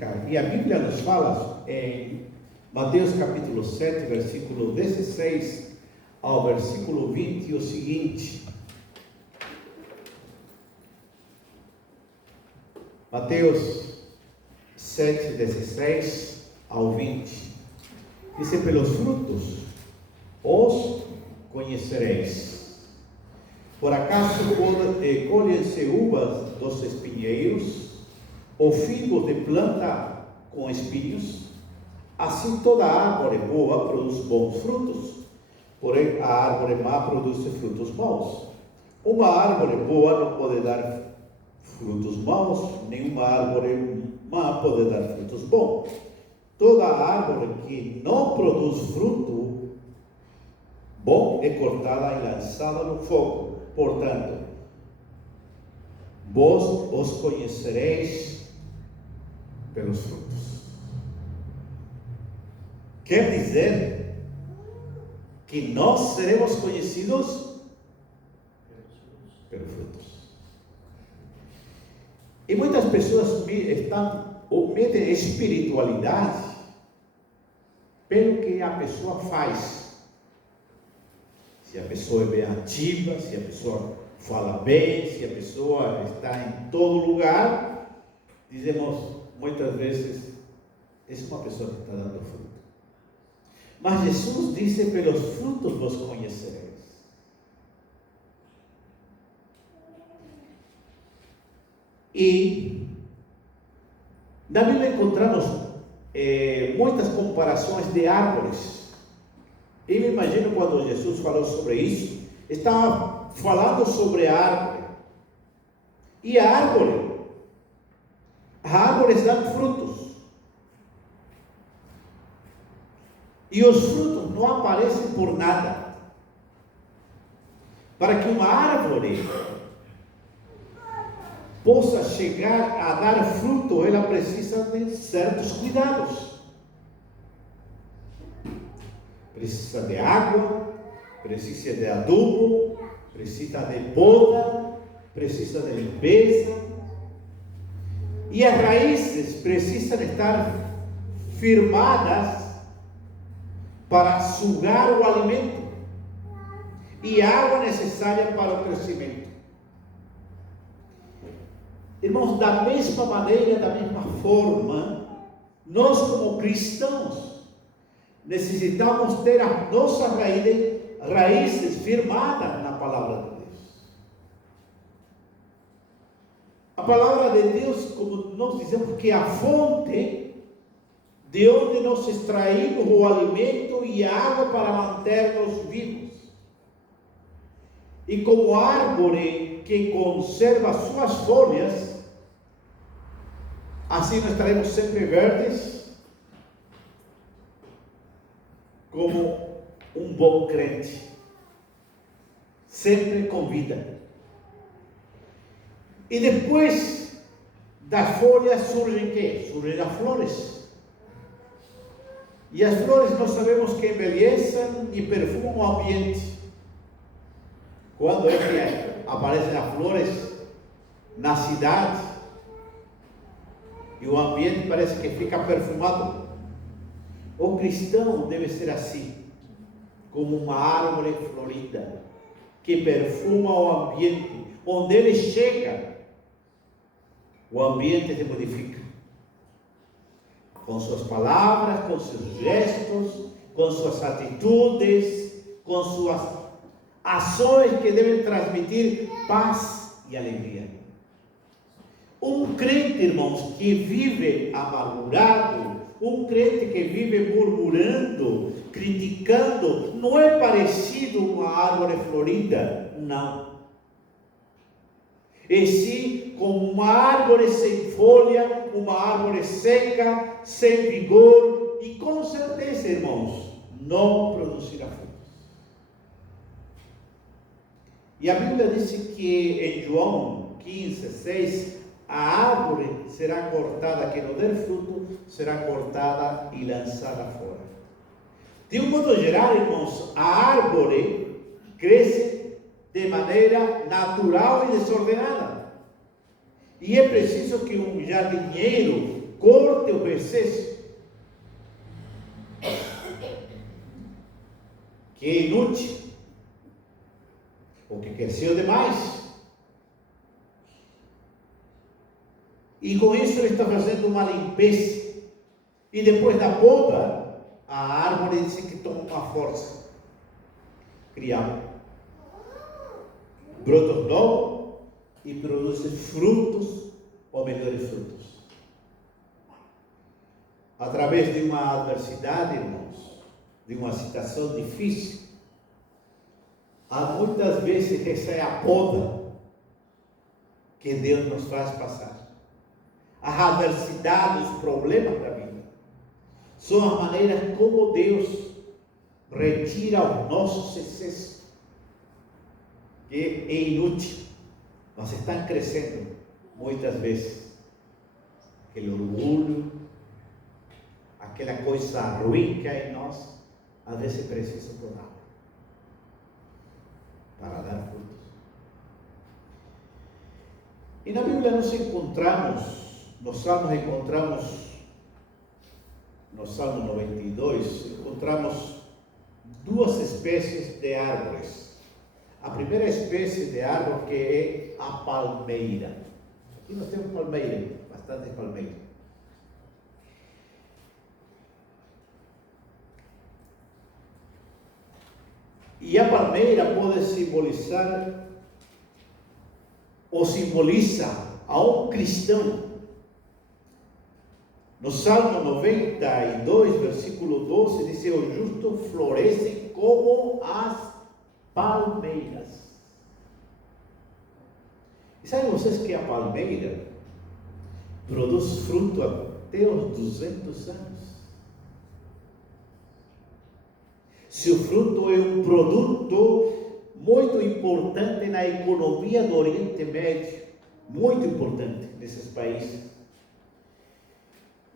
frutificar. E a Bíblia nos fala em Mateus capítulo 7, versículo 16 ao versículo 20, o seguinte. Mateus 7, 16 ao 20. Diz: pelos frutos os conhecereis. Por acaso colhem-se uvas dos espinheiros, ou figos de planta com espinhos? Assim toda árvore boa produz bons frutos, porém a árvore má produz frutos maus. Uma árvore boa não pode dar frutos maus, nenhuma árvore má pode dar frutos bons. Toda árvore que não produz fruto bom é cortada e lançada no fogo. Portanto, vós os conhecereis pelos frutos. Quer dizer que nós seremos conhecidos pelos frutos. E muitas pessoas metem espiritualidade pelo que a pessoa faz. Se a pessoa é bem ativa, se a pessoa fala bem, se a pessoa está em todo lugar, dizemos muitas vezes: essa é uma pessoa que está dando fruto. Mas Jesus disse: pelos frutos vos conhecereis. E na Bíblia encontramos muitas comparações de árvores. Eu me imagino quando Jesus falou sobre isso, estava falando sobre a árvore. E a árvore, as árvores dão frutos. E os frutos não aparecem por nada. Para que uma árvore possa chegar a dar fruto, ela precisa de certos cuidados. Precisa de água, precisa de adubo, precisa de poda, precisa de limpeza. E as raízes precisam estar firmadas para sugar o alimento e água necessária para o crescimento. Irmãos, da mesma maneira, da mesma forma, nós como cristãos necessitamos ter as nossas raízes firmadas na palavra de Deus. A palavra de Deus, como nós dizemos, que é a fonte de onde nós extraímos o alimento e a água para manter-nos vivos. E como árvore que conserva suas folhas, assim nós estaremos sempre verdes, como um bom crente, sempre com vida. E depois das folhas surgem quê? Surgem as flores. E as flores nós sabemos que embelezam e perfumam o ambiente. Quando é que aparecem as flores na cidade e o ambiente parece que fica perfumado? O cristão deve ser assim, como uma árvore florida, que perfuma o ambiente. Onde ele chega, o ambiente se modifica. Com suas palavras, com seus gestos, com suas atitudes, com suas ações que devem transmitir paz e alegria. Um crente, irmãos, que vive amargurado, um crente que vive murmurando, criticando, não é parecido a uma árvore florida, não. E sim como uma árvore sem folha, uma árvore seca, sem vigor, e com certeza, irmãos, não produzirá frutos. E a Bíblia diz que em João 15, 6, a árvore será cortada, que não der fruto, será cortada e lançada fora. De um modo geral, irmãos, a árvore cresce de maneira natural e desordenada. E é preciso que um jardineiro corte o excesso, que é inútil, ou que cresceu demais. E com isso ele está fazendo uma limpeza. E depois da poda, a árvore diz que toma uma força. Cria brotos novos e produz frutos, ou melhores frutos. Através de uma adversidade, irmãos, de uma situação difícil, há muitas vezes que essa é a poda que Deus nos faz passar. As adversidades, os problemas da vida, são as maneiras como Deus retira os nossos excessos, que é inútil, mas estão crescendo muitas vezes. Aquele orgulho, aquela coisa ruim que há em nós, às vezes precisa podar para dar frutos. E na Bíblia nós encontramos, nos Salmos encontramos, no Salmo 92, encontramos duas espécies de árvores. A primeira espécie de árvore que é a palmeira. Aqui nós temos palmeira, bastante palmeira. E a palmeira pode simbolizar, ou simboliza a um cristão. No Salmo 92, versículo 12, diz: o justo floresce como as palmeiras. E sabem vocês que a palmeira produz fruto até os 200 anos? Seu fruto é um produto muito importante na economia do Oriente Médio, muito importante nesses países.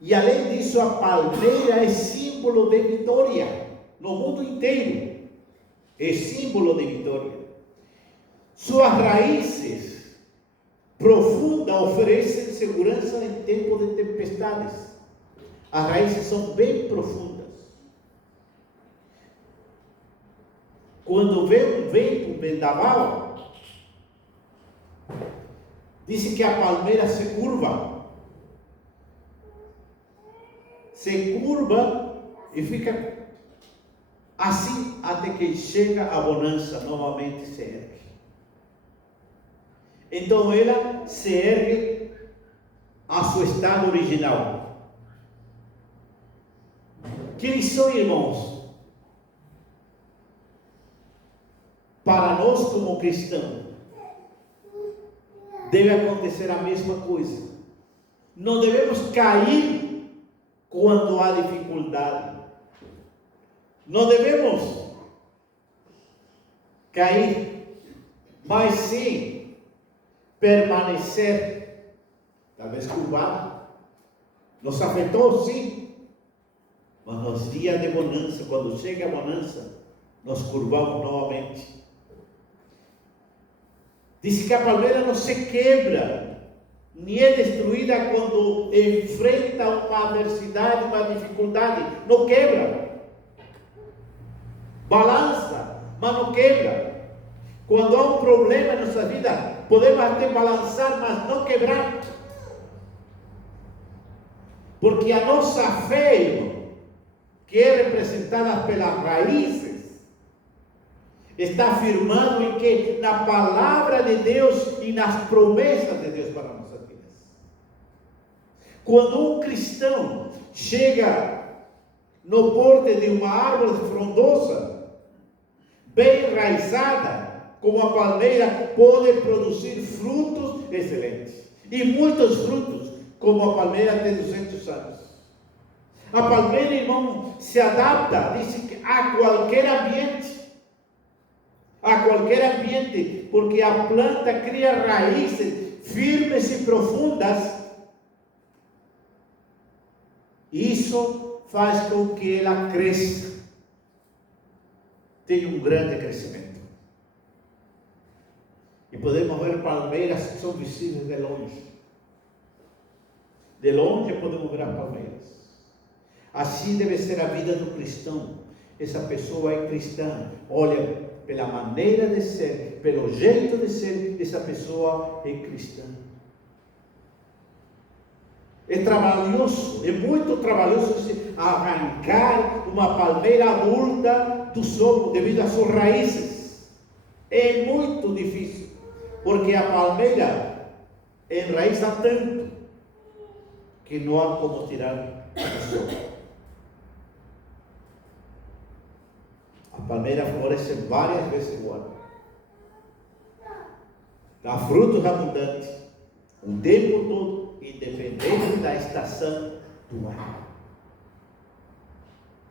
E além disso, a palmeira é símbolo de vitória no mundo inteiro. É símbolo de vitória. Suas raízes profundas oferecem segurança em tempo de tempestades. As raízes são bem profundas. Quando vem um vento vendaval, diz que a palmeira se curva e fica assim até que chega a bonança, novamente se ergue. Então ela se ergue a seu estado original. Que lição, irmãos? Para nós como cristãos, deve acontecer a mesma coisa. Não devemos cair quando há dificuldade. Não devemos cair, mas sim permanecer, talvez curvado. Nos afetou, sim, mas nos dias de bonança, quando chega a bonança, nos curvamos novamente. Diz que a palmeira não se quebra, nem é destruída quando enfrenta uma adversidade, uma dificuldade. Não quebra. Balança, mas não quebra. Quando há um problema em nossa vida, podemos até balançar, mas não quebrar. Porque a nossa fé, irmão, que é representada pelas raízes, está afirmado em que na palavra de Deus e nas promessas de Deus para nossas vidas. Quando um cristão chega no porte de uma árvore frondosa, bem enraizada, como a palmeira, pode produzir frutos excelentes. E muitos frutos, como a palmeira tem 200 anos. A palmeira, irmão, se adapta, diz que a qualquer ambiente. A qualquer ambiente, porque a planta cria raízes firmes e profundas. Isso faz com que ela cresça, tenha um grande crescimento. E podemos ver palmeiras que são visíveis de longe. De longe podemos ver as palmeiras. Assim deve ser a vida do cristão. Essa pessoa é cristã. Olha, pela maneira de ser, pelo jeito de ser, essa pessoa é cristã. É trabalhoso, é muito trabalhoso arrancar uma palmeira adulta do solo devido às suas raízes. É muito difícil, porque a palmeira enraiza tanto que não há como tirar do solo. A palmeira floresce várias vezes no ano. Dá frutos abundantes o tempo todo, independente da estação do ano.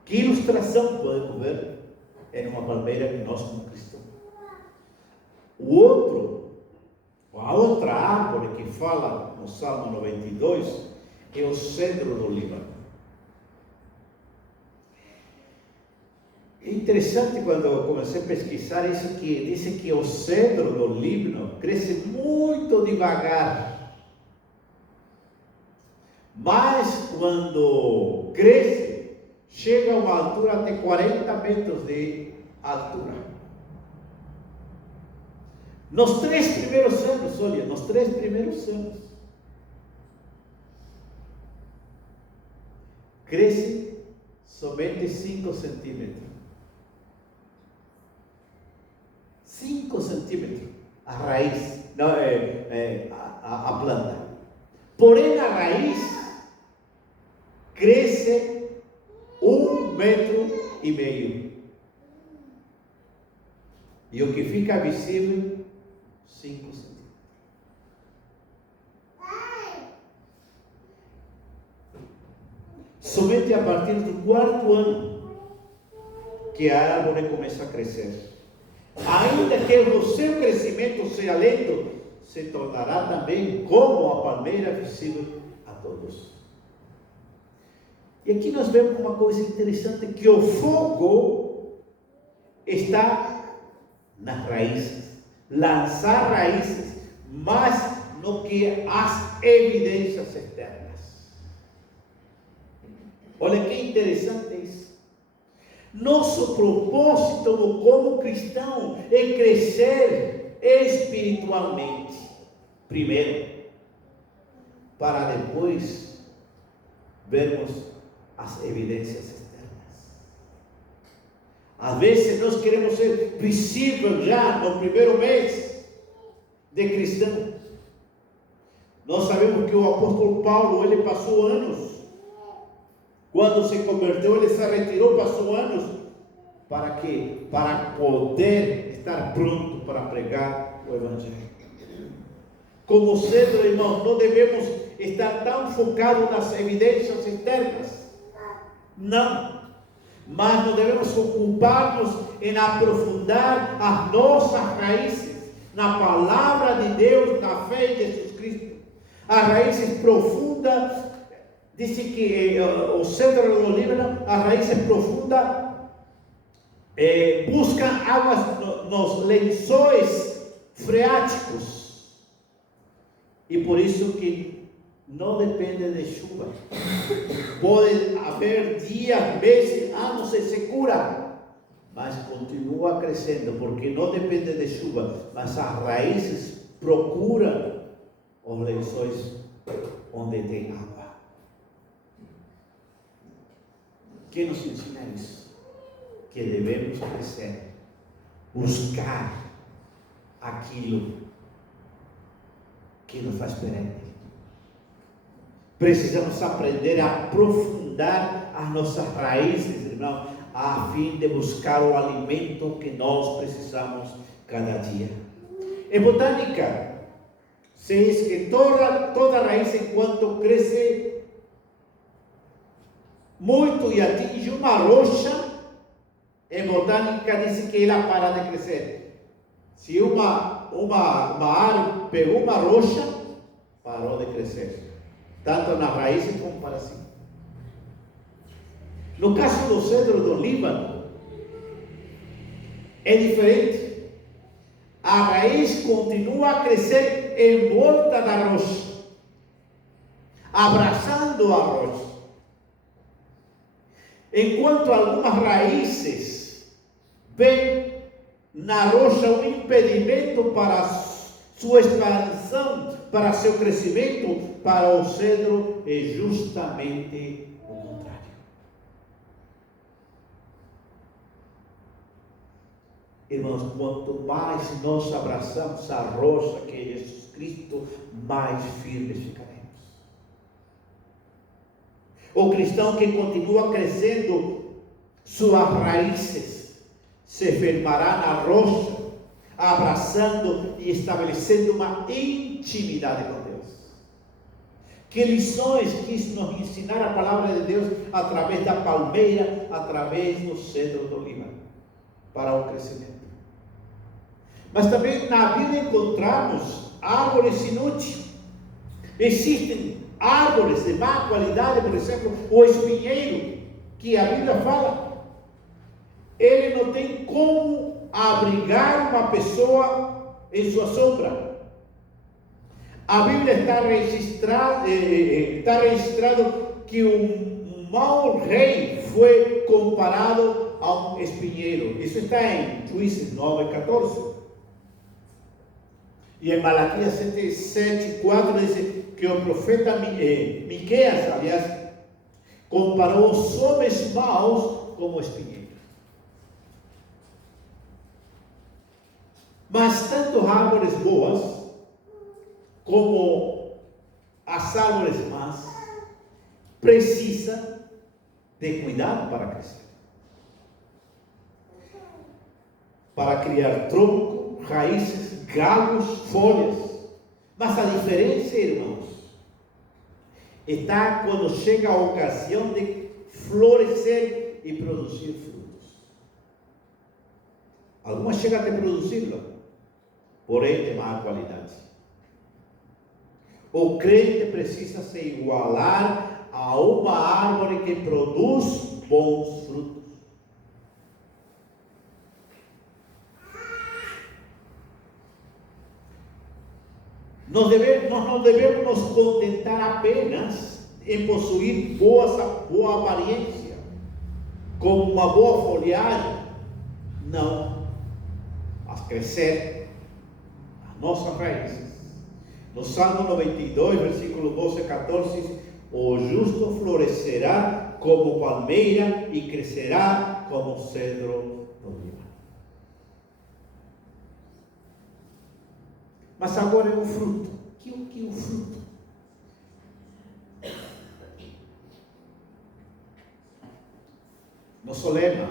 Que ilustração podemos ver em uma palmeira que nós como cristãos? A outra árvore que fala no Salmo 92 é o cedro do Líbano. É interessante quando eu comecei a pesquisar isso, que diz que o cedro do Líbano cresce muito devagar, mas quando cresce, chega a uma altura até 40 metros de altura. Nos 3 primeiros anos, olha, nos 3 primeiros anos, cresce somente 5 centímetros. 5 centímetros a raiz, não, a planta. Porém, a raiz cresce 1,5 metros. E o que fica visível, 5 centímetros. Somente a partir do 4º ano que a árvore começa a crescer. Ainda que o seu crescimento seja lento, se tornará também como a palmeira visível a todos. E aqui nós vemos uma coisa interessante, que o fogo está nas raízes, lançar raízes, mas no que as evidências externas. Olha que interessante isso. Nosso propósito como cristão é crescer espiritualmente, primeiro, para depois vermos as evidências externas. Às vezes nós queremos ser visíveis já no primeiro mês de cristão. Nós sabemos que o apóstolo Paulo, ele passou anos. Quando se converteu, ele se retirou, passou anos. Para quê? Para poder estar pronto para pregar o Evangelho. Como cedro, irmãos, não devemos estar tão focados nas evidências externas. Não. Mas não devemos ocupar-nos em aprofundar as nossas raízes na palavra de Deus, na fé em Jesus Cristo. As raízes profundas. Diz que o cedro do Líbano, as raízes profundas, buscam águas nos lençóis freáticos. E por isso que não depende de chuva. Pode haver dias, meses, anos de secura, mas continua crescendo, porque não depende de chuva, mas as raízes procuram os lençóis onde tem água. Que nos ensina isso? Que devemos crescer, buscar aquilo que nos faz perene. Precisamos aprender a aprofundar as nossas raízes, irmão, a fim de buscar o alimento que nós precisamos cada dia. Em botânica, se diz que toda raiz, enquanto cresce muito e atinge uma rocha, em botânica diz que ela para de crescer. Se uma árvore pegou uma rocha, parou de crescer, tanto na raiz como para cima. No caso do cedro do Líbano, é diferente. A raiz continua a crescer em volta da rocha. abraçando a rocha. Enquanto algumas raízes veem na rocha um impedimento para sua expansão, para seu crescimento, para o cedro é justamente o contrário. Irmãos, quanto mais nós abraçamos a rocha que é Jesus Cristo, mais firmes ficaremos. O cristão que continua crescendo suas raízes se firmará na rocha, abraçando e estabelecendo uma intimidade com Deus. Que lições quis nos ensinar a palavra de Deus através da palmeira, através do cedro do Líbano, para o crescimento. Mas também na Bíblia encontramos árvores inúteis. Existem árvores de má qualidade, por exemplo, o espinheiro, que a Bíblia fala, ele não tem como abrigar uma pessoa em sua sombra. A Bíblia está registrado que um mau rei foi comparado a um espinheiro. Isso está em Juízes 9:14. E em Malaquias 7:4 diz que o profeta Miqueias, aliás, comparou os homens maus como espinheiro. Mas tanto árvores boas como as árvores más precisam de cuidado para crescer, para criar tronco, raízes, galhos, folhas. Mas a diferença, irmãos, está quando chega a ocasião de florescer e produzir frutos. Algumas chegam a produzi-la, porém de má qualidade. O crente precisa se igualar a uma árvore que produz bons frutos. Nós não devemos nos contentar apenas em possuir boa aparência, com uma boa folhagem. Não, mas crescer as nossas raízes. No Salmo 92, versículo 12 e 14, diz: o justo florescerá como palmeira e crescerá como cedro do Líbano. Mas agora é o fruto. Que é o fruto? Nosso lema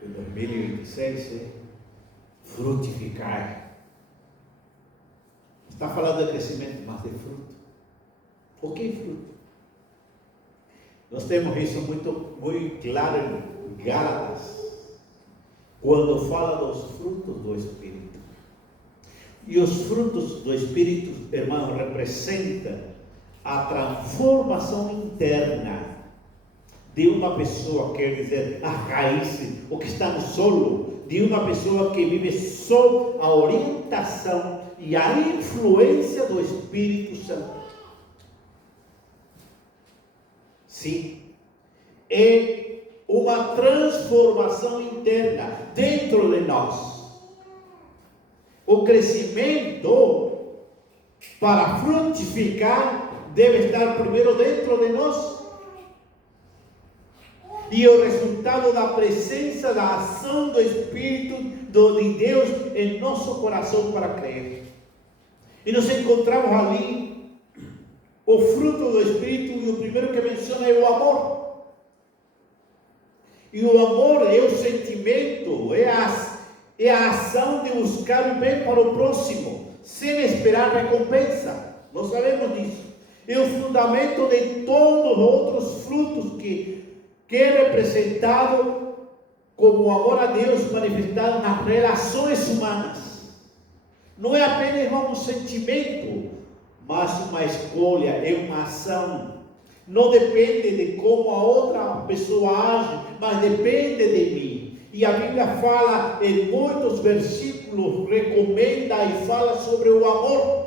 de 2026 é frutificar. Está falando de crescimento, mas de fruto. O que é fruto? Nós temos isso muito claro em Gálatas, quando fala dos frutos do Espírito. E os frutos do Espírito, irmão, representam a transformação interna de uma pessoa, quer dizer, a raiz, o que está no solo, de uma pessoa que vive sob a orientação e a influência do Espírito Santo. Sim, é uma transformação interna dentro de nós. O crescimento para frutificar deve estar primeiro dentro de nós. E o resultado da presença, da ação do Espírito de Deus em nosso coração para crer. E nos encontramos ali o fruto do Espírito, e o primeiro que menciona é o amor. E o amor é o sentimento, é a ação de buscar o bem para o próximo, sem esperar recompensa. Nós sabemos disso. É o fundamento de todos os outros frutos que é representado como o amor a Deus manifestado nas relações humanas. Não é apenas, irmão, um sentimento, mas uma escolha, é uma ação. Não depende de como a outra pessoa age, mas depende de mim. E a Bíblia fala em muitos versículos, recomenda e fala sobre o amor.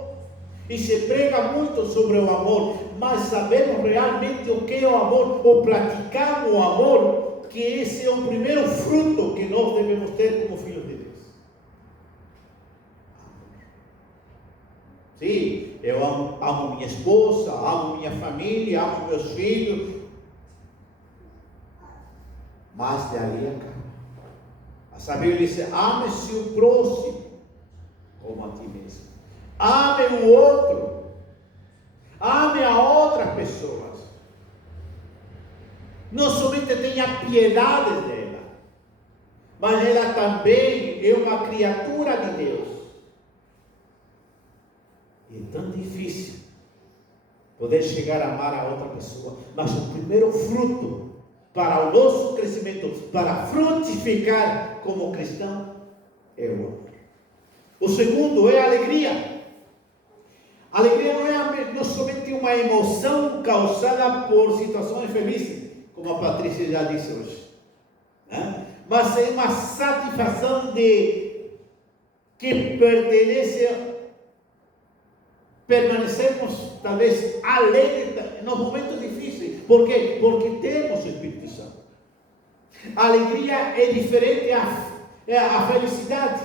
E se prega muito sobre o amor, mas sabemos realmente o que é o amor, ou praticamos o amor, que esse é o primeiro fruto que nós devemos ter como filhos de Deus. Sim, eu amo minha esposa, amo minha família, amo meus filhos, mas dali acaba. A Bíblia diz: ame-se o próximo como a ti mesmo. Ame o outro. Ame a outras pessoas. Não somente tenha piedade dela, mas ela também é uma criatura de Deus. E é tão difícil poder chegar a amar a outra pessoa, mas o primeiro fruto para o nosso crescimento, para frutificar como cristão, é o amor. O segundo é a alegria. A alegria não é somente uma emoção causada por situações felizes, como a Patrícia já disse hoje, né? Mas é uma satisfação de que permanecemos talvez alegres nos momentos difíceis. Por quê? Porque temos o Espírito Santo. A alegria é diferente à felicidade,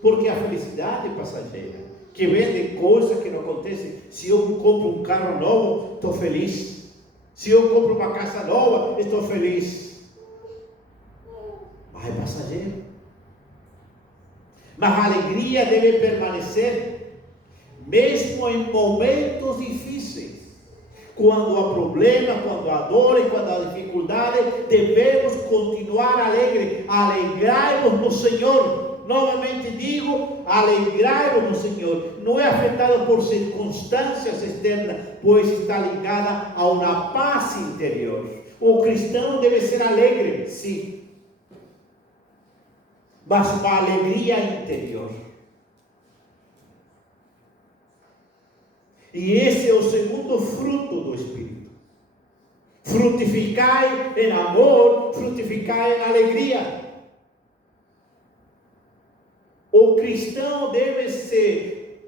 porque a felicidade é passageira, que vem de coisas que não acontecem. Se eu compro um carro novo, estou feliz. Se eu compro uma casa nova, estou feliz. Mas é passageiro. Mas a alegria deve permanecer, mesmo em momentos difíceis. Quando há problema, quando há dor e quando há dificuldade, devemos continuar alegre. Alegrai-vos no Senhor. Novamente digo, alegrai-vos no Senhor. Não é afetado por circunstâncias externas, pois está ligada a uma paz interior. O cristão deve ser alegre, sim, mas uma alegria interior. E esse é o segundo fruto do Espírito. Frutificai em amor, frutificai em alegria. O cristão deve se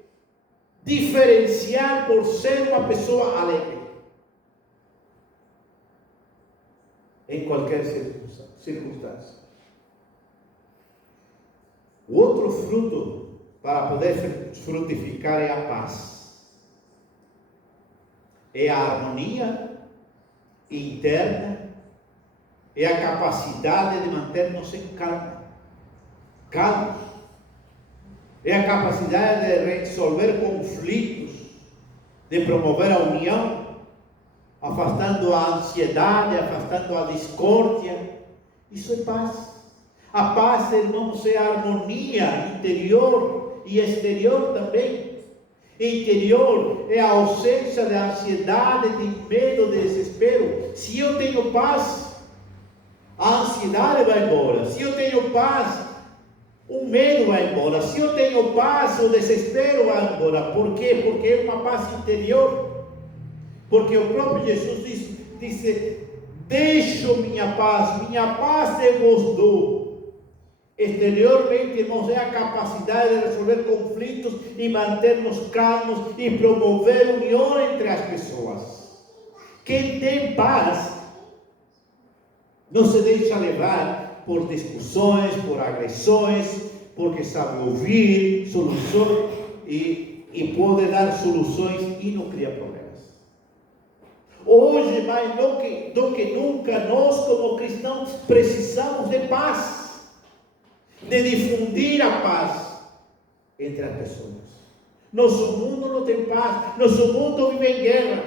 diferenciar por ser uma pessoa alegre, em qualquer circunstância. O outro fruto para poder frutificar é a paz. É a harmonia interna, é a capacidade de manter-nos em calma. É a capacidade de resolver conflitos, de promover a união, afastando a ansiedade, afastando a discórdia. Isso é paz. A paz, irmãos, é a harmonia interior e exterior também. Interior é a ausência de ansiedade, de medo, de desespero. Se eu tenho paz, a ansiedade vai embora. Se eu tenho paz, o medo vai embora. Se eu tenho paz, o desespero vai embora. Por quê? Porque é uma paz interior. Porque o próprio Jesus disse: deixo minha paz eu vos dou. Exteriormente, irmãos, é a capacidade de resolver conflitos e manter-nos calmos e promover união entre as pessoas. Quem tem paz não se deixa levar por discussões, por agressões, porque sabe ouvir soluções e pode dar soluções e não cria problemas. Hoje, mais do que nunca, nós como cristãos precisamos de paz, de difundir a paz entre as pessoas. Nosso mundo não tem paz, nosso mundo vive em guerra.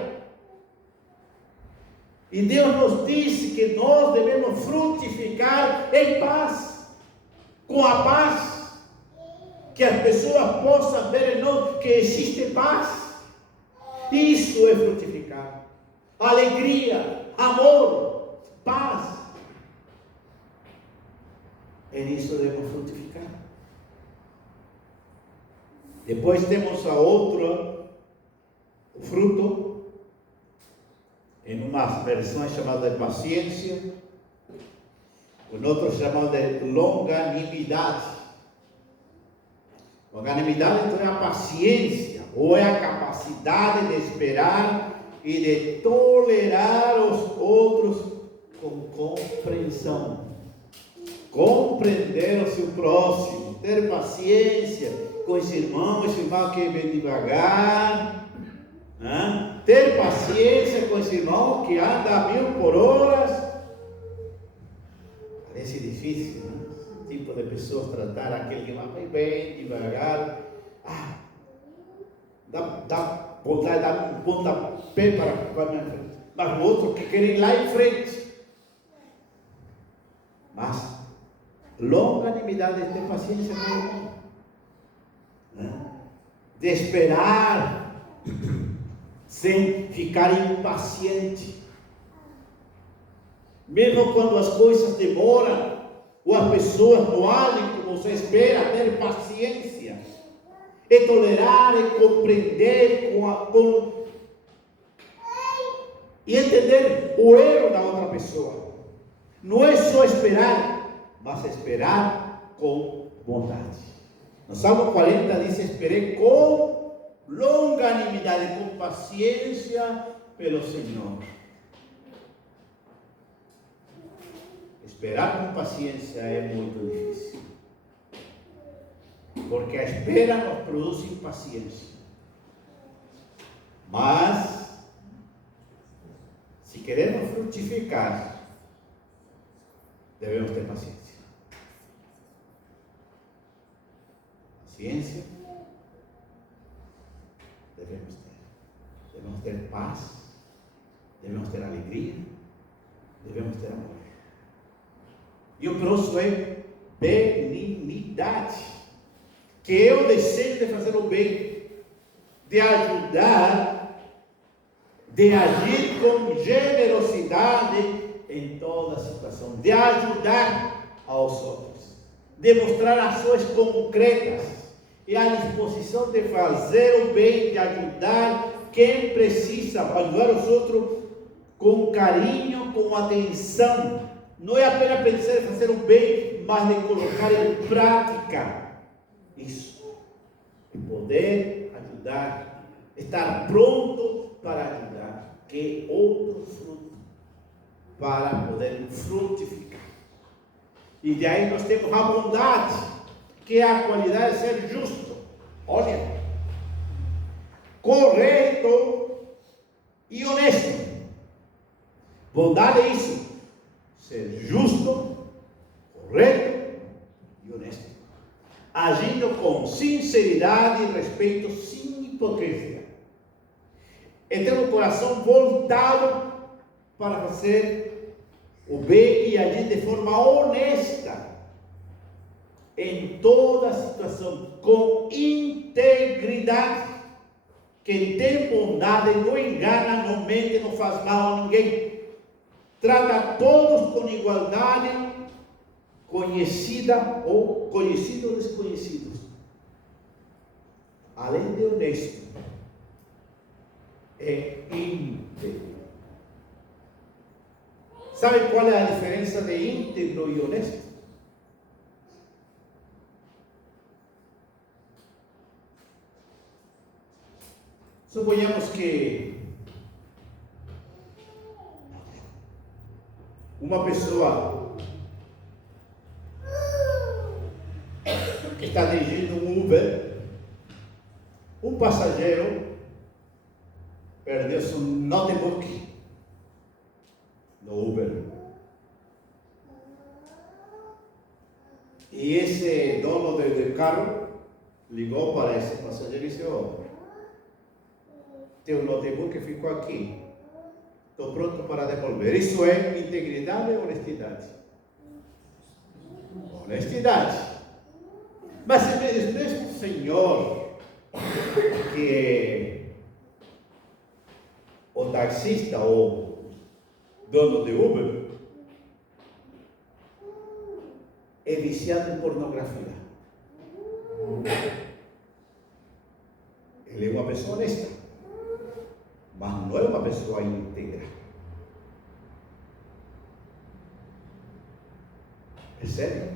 E Deus nos disse que nós devemos frutificar em paz, com a paz, que as pessoas possam ver em nós que existe paz. Isso é frutificar. Alegria, amor, paz. É nisso que devemos frutificar. Depois temos a outra, o fruto, em umas versões chamada de paciência, em outras chamada de longanimidade. Longanimidade então é a paciência, ou é a capacidade de esperar e de tolerar os outros com compreensão. Compreender o seu próximo, ter paciência com esse irmão que vem devagar, né? Ter paciência com esse irmão que anda a 1000 por hora. Parece difícil, né? Esse tipo de pessoas tratar aquele que vai bem devagar. Dá vontade de dar um pontapé para a frente. Mas o outro que quer ir lá em frente. Mas longanimidade é ter paciência com o irmão, né? De esperar sem ficar impaciente. Mesmo quando as coisas demoram, ou as pessoas não agem como você espera, ter paciência. É tolerar, é compreender e entender o erro da outra pessoa. Não é só esperar, mas esperar com vontade. No Salmo 40 diz: esperei com longanimidade, com paciência pelo Senhor. Esperar com paciência é muito difícil, porque a espera nos produz impaciência. Mas, se queremos frutificar, devemos ter paciência. Paciência devemos ter. Devemos ter paz, devemos ter alegria, devemos ter amor. E o próximo é benignidade, que é o desejo de fazer o bem, de ajudar, de agir com generosidade em toda situação, de ajudar aos outros, de mostrar ações concretas e a disposição de fazer o bem, de ajudar quem precisa, ajudar os outros com carinho, com atenção. Não é apenas pensar em fazer o bem, mas de colocar em prática isso, e poder ajudar, estar pronto para ajudar, que outro fruto, para poder frutificar. E de aí nós temos a bondade, que é a qualidade de ser justo. Olha, correto e honesto. Bondade é isso: ser justo, correto e honesto, agindo com sinceridade e respeito, sem hipocrisia. É ter um coração voltado para fazer o bem e agir de forma honesta em toda situação, com integridade. Quem tem bondade não engana, não mente, não faz mal a ninguém. Trata todos com igualdade, conhecido ou desconhecidos. Além de honesto, é íntegro. Sabe qual é a diferença de íntegro e honesto? Suponhamos que uma pessoa que está dirigindo um Uber, um passageiro perdeu seu notebook no Uber. E esse dono do carro ligou para esse passageiro e disse: teu notebook ficou aqui, estou pronto para devolver. Isso é integridade ou honestidade? Honestidade. Mas esse mesmo senhor, que é o taxista ou dono de Uber, é viciado em pornografia. Ele é uma pessoa honesta, mas não é uma pessoa íntegra. Percebe?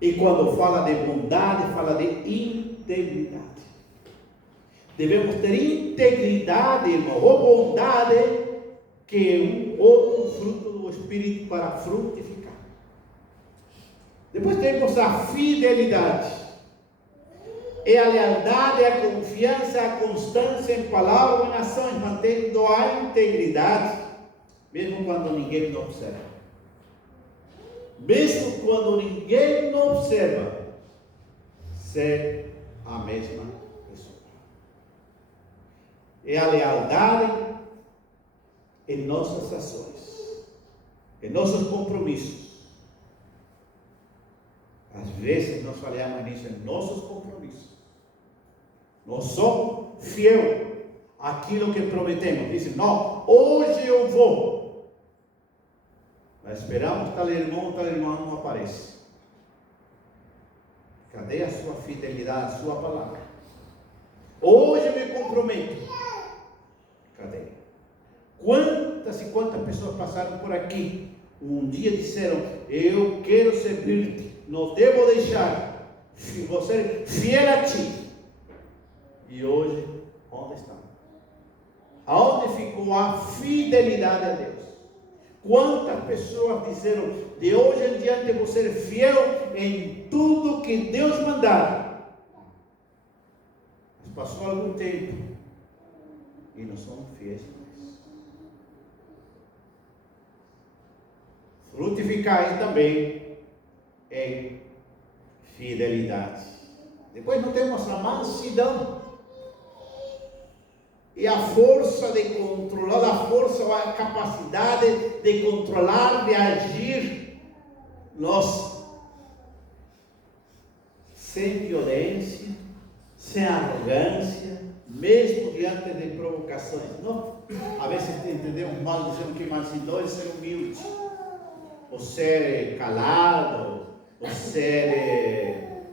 E quando fala de bondade, fala de integridade. Devemos ter integridade, irmão, ou bondade, que é um outro fruto do Espírito para frutificar. Depois temos a fidelidade. É a lealdade, a confiança, a constância em palavra e em ações, mantendo a integridade, mesmo quando ninguém nos observa. Mesmo quando ninguém nos observa, ser a mesma pessoa. É a lealdade em nossas ações, em nossos compromissos. Às vezes nós falhamos nisso, em nossos compromissos. Nós somos fiéis àquilo que prometemos. Dizem, não, hoje eu vou. Mas esperamos que tal irmão não apareça. Cadê a sua fidelidade, a sua palavra? Hoje eu me comprometo. Cadê? Quantas e quantas pessoas passaram por aqui? Um dia disseram, eu quero servir-te. Não devo deixar você fiel a ti. E hoje, onde está? Aonde ficou a fidelidade a Deus? Quantas pessoas disseram, de hoje em diante eu vou ser fiel em tudo que Deus mandar. Mas passou algum tempo e não somos fiéis mais. Frutificai também em fidelidade. Depois nós temos a mansidão. E a força de controlar, a força, a capacidade de controlar, de agir, nós, sem violência, sem arrogância, mesmo diante de provocações. Não, a vezes entendemos mal, dizendo que mansidão é ser humilde, ou ser calado, ou ser,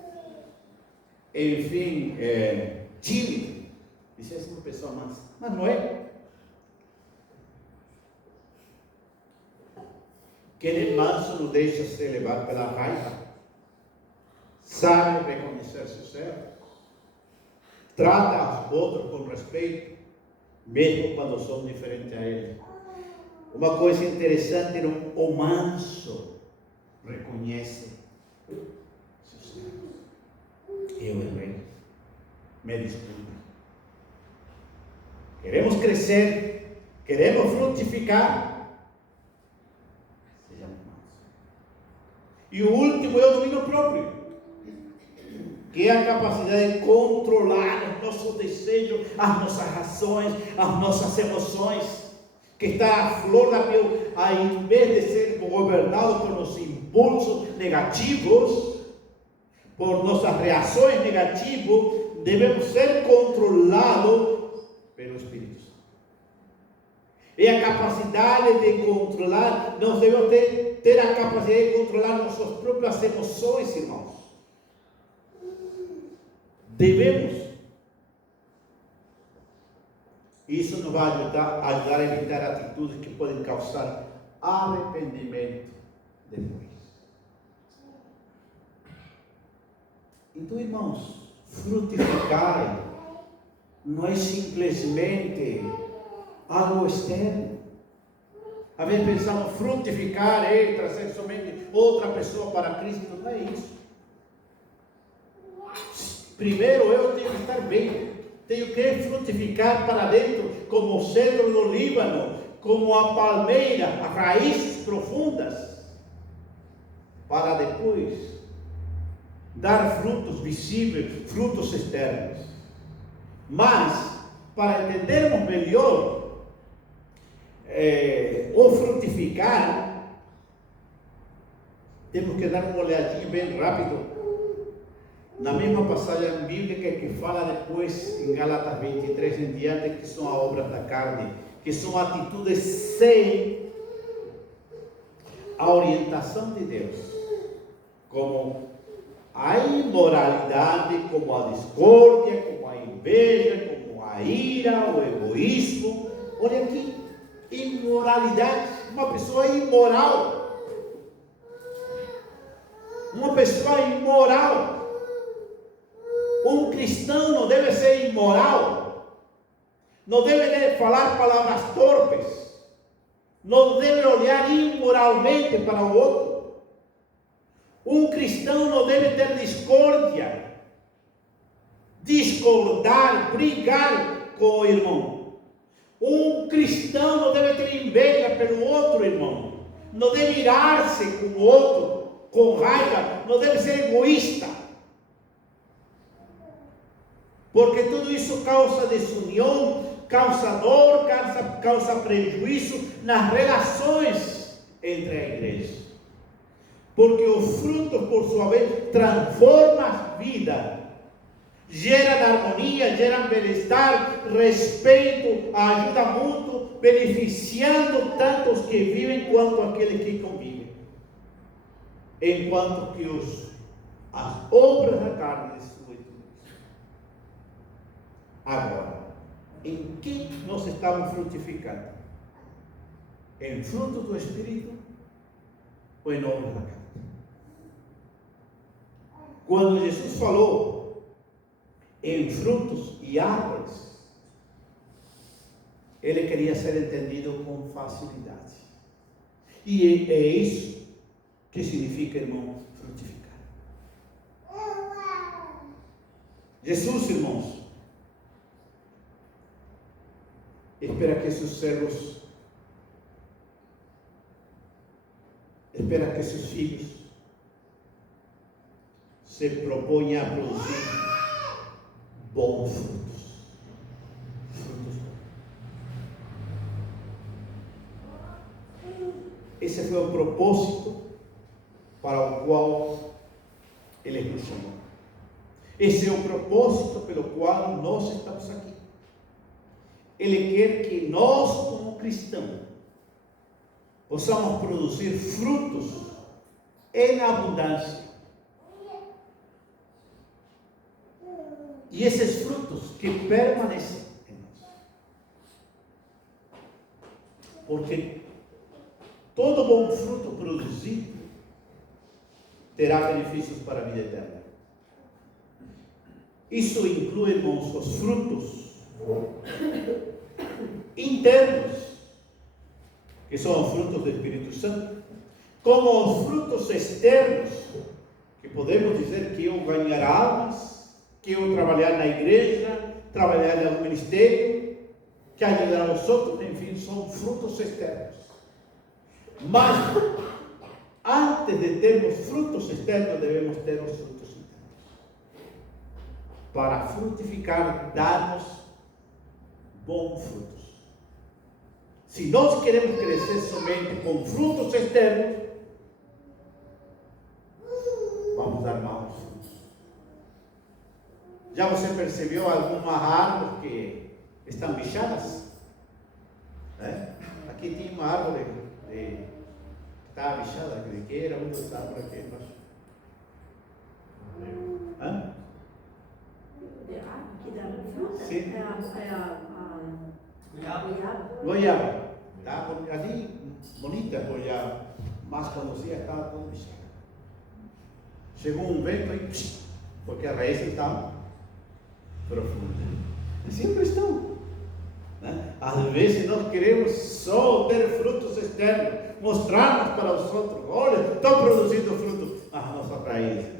enfim, tímido. Isso é uma pessoa mansa, mas não é. Quem é manso não deixa se levar pela raiva, sabe reconhecer seus erros, trata os outros com respeito, mesmo quando são diferentes a ele. Uma coisa interessante, o manso reconhece seus erros. Eu errei, me desculpe. Queremos crescer, queremos frutificar, sejamos mansos. E o último é o domínio próprio, que é a capacidade de controlar os nossos desejos, as nossas ações, as nossas emoções, que está à flor da pele, em vez de ser governado por nossos impulsos negativos, por nossas reações negativas, devemos ser controlados pelo Espírito Santo. É a capacidade de controlar, nós devemos ter a capacidade de controlar nossas próprias emoções, irmãos. Devemos. Isso nos vai ajudar a evitar atitudes que podem causar arrependimento depois. Então, irmãos, frutificar não é simplesmente algo externo. Às vezes pensamos frutificar é trazer somente outra pessoa para Cristo. Não é isso. Primeiro eu tenho que estar bem. Tenho que frutificar para dentro, como o cedro do Líbano, como a palmeira, as raízes profundas, para depois dar frutos visíveis, frutos externos. Mas, para entendermos melhor o frutificar, temos que dar uma olhadinha bem rápido na mesma passagem bíblica que fala depois em Gálatas 23 em diante, que são as obras da carne, que são atitudes sem a orientação de Deus, como a imoralidade, como a discórdia, como a inveja, como a ira, o egoísmo. Olha aqui, imoralidade, uma pessoa imoral, uma pessoa imoral. Um cristão não deve ser imoral. não deve falar palavras torpes, não deve olhar imoralmente para o outro. Um cristão não deve ter discórdia, discordar, brigar com o irmão. Um cristão não deve ter inveja pelo outro irmão, não deve irar-se com o outro, com raiva, não deve ser egoísta, porque tudo isso causa desunião, causa dor, causa prejuízo nas relações entre a igreja, porque os frutos, por sua vez, transformam a vida, geram harmonia, geram bem-estar, respeito, ajuda mútua, beneficiando tanto os que vivem quanto aqueles que convivem, enquanto que as obras da carne destruem tudo isso. Agora, em que nós estamos frutificando? Em fruto do Espírito ou em obras da carne? Quando Jesus falou em frutos e árvores, ele queria ser entendido com facilidade. E é isso que significa, irmão, frutificar. Jesus, irmãos, espera que seus servos, espera que seus filhos se proponham a produzir bons frutos. Frutos bons. Esse foi o propósito para o qual Ele nos chamou. Esse é o propósito pelo qual nós estamos aqui. Ele quer que nós, como cristãos, possamos produzir frutos em abundância. E esses frutos que permanecem em nós. Porque todo bom fruto produzido terá benefícios para a vida eterna. Isso inclui, irmãos, os frutos internos, que são os frutos do Espírito Santo, como os frutos externos, que podemos dizer que eu ganhar almas, que eu trabalhar na igreja, trabalhar no ministério, que ajudar aos outros, enfim, são frutos externos. Mas, antes de termos frutos externos, devemos ter os frutos internos. Para frutificar, darmos bons frutos. Se nós queremos crescer somente com frutos externos, vamos dar maus frutos. Já você percebeu algumas árvores que estão bichadas? Aqui tinha uma árvore que estava bichada, que era uma das árvores aqui embaixo. Que dá fruta? Sim. Goiaba. Estava ali bonita, goiaba, mas quando se estava toda bichada. Chegou um vento e porque a raiz estava profunda. Assim é o cristão. Às vezes nós queremos só ter frutos externos, mostrarmos para os outros: olha, estou produzindo fruto, mas nossas raízes.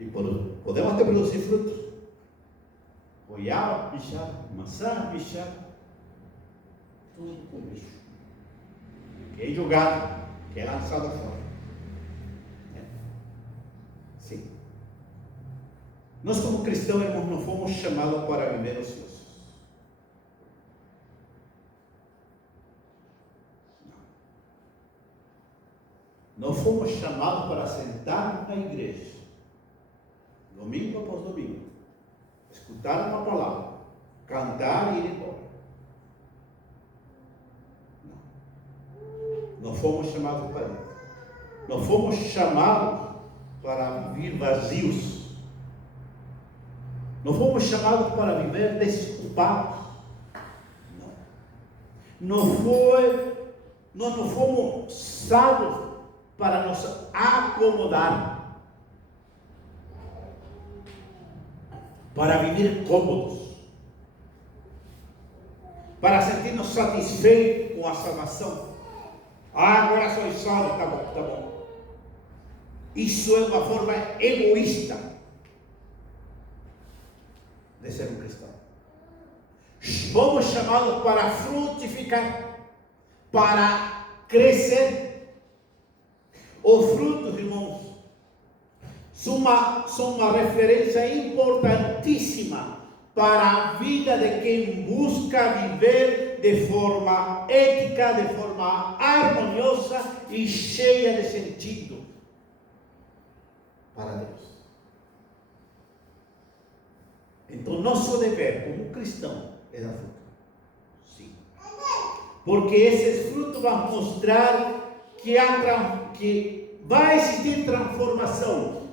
E podemos até produzir frutos. Goiaba bichada, maçã bichada, tudo com bicho. Que é jogado, que é lançado fora. Sim. Nós, como cristãos, irmãos, não fomos chamados para viver ociosos. Não fomos chamados para sentar na igreja, domingo após domingo, escutar uma palavra, cantar e ir embora. Não fomos chamados para isso. Não fomos chamados para viver vazios. Não fomos chamados para viver desocupados. Não fomos salvos para nos acomodar. para viver cômodos, para sentir-nos satisfeitos com a salvação. Agora sou salvo, tá bom, tá bom. Isso é uma forma egoísta de ser um cristão. Fomos chamados para frutificar, para crescer. Os frutos, irmãos, são uma referência importantíssima para a vida de quem busca viver de forma ética, de forma harmoniosa e cheia de sentido para Deus. Então, nosso dever como cristão é dar fruto. Sim. Porque esses frutos vão mostrar que vai existir transformação,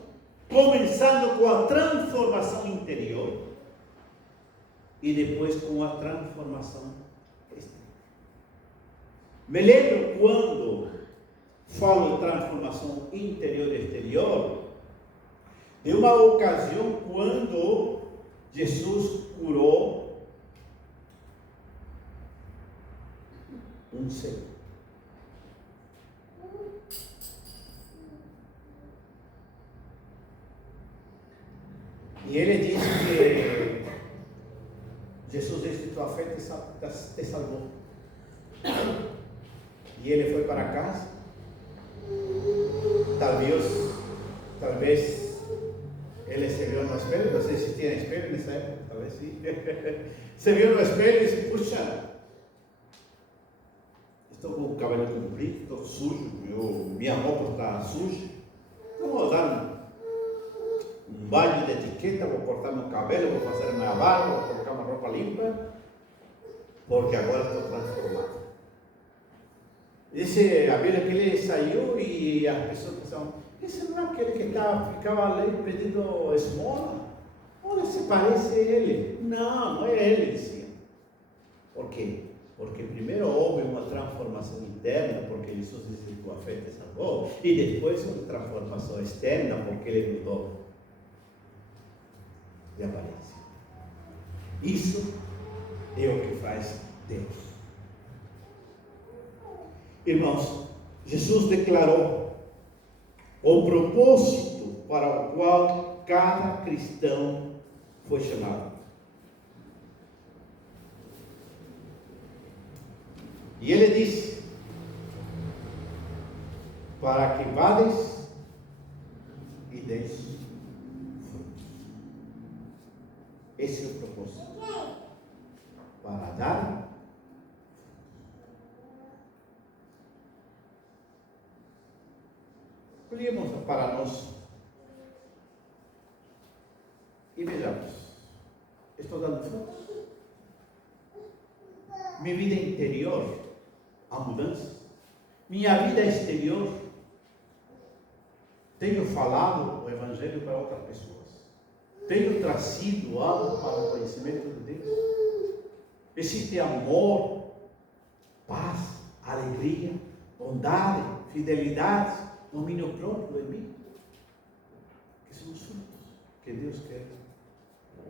começando com a transformação interior e depois com a transformação exterior. Me lembro quando falo de transformação interior e exterior, de uma ocasião quando Jesus curou um cego. E ele disse que Jesus disse: tua fé te salvou. E ele foi para casa. Talvez ele se viu no espelho. Não sei se tinha espelho nessa época, talvez sim. Se viu no espelho e disse: puxa, estou com o cabelo comprido, estou sujo, minha roupa está suja. Então vou dar um banho de etiqueta, vou cortar meu cabelo, vou fazer minha barba, vou colocar uma roupa limpa, porque agora estou transformado. Dice a Bíblia que ele saiu e as pessoas pensavam: esse não é aquele que ficava ali pedindo esmola? Olha, se parece ele. Não, não é ele, dizia. Por quê? Porque primeiro houve uma transformação interna, porque Jesus disse: tua fé te salvou, e depois uma transformação externa, porque ele mudou de aparência. Isso é o que faz Deus. Irmãos, Jesus declarou o propósito para o qual cada cristão foi chamado. E ele disse: para que vades e deis frutos. Esse é o propósito. Para dar. Olhemos para nós e vejamos: estou dando frutos? Minha vida interior, a mudança? Minha vida exterior, tenho falado o Evangelho para outras pessoas? Tenho trazido algo para o conhecimento de Deus? Existe amor, paz, alegria, bondade, fidelidade, domínio próprio em mim? Que são os frutos que Deus quer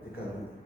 de cada um.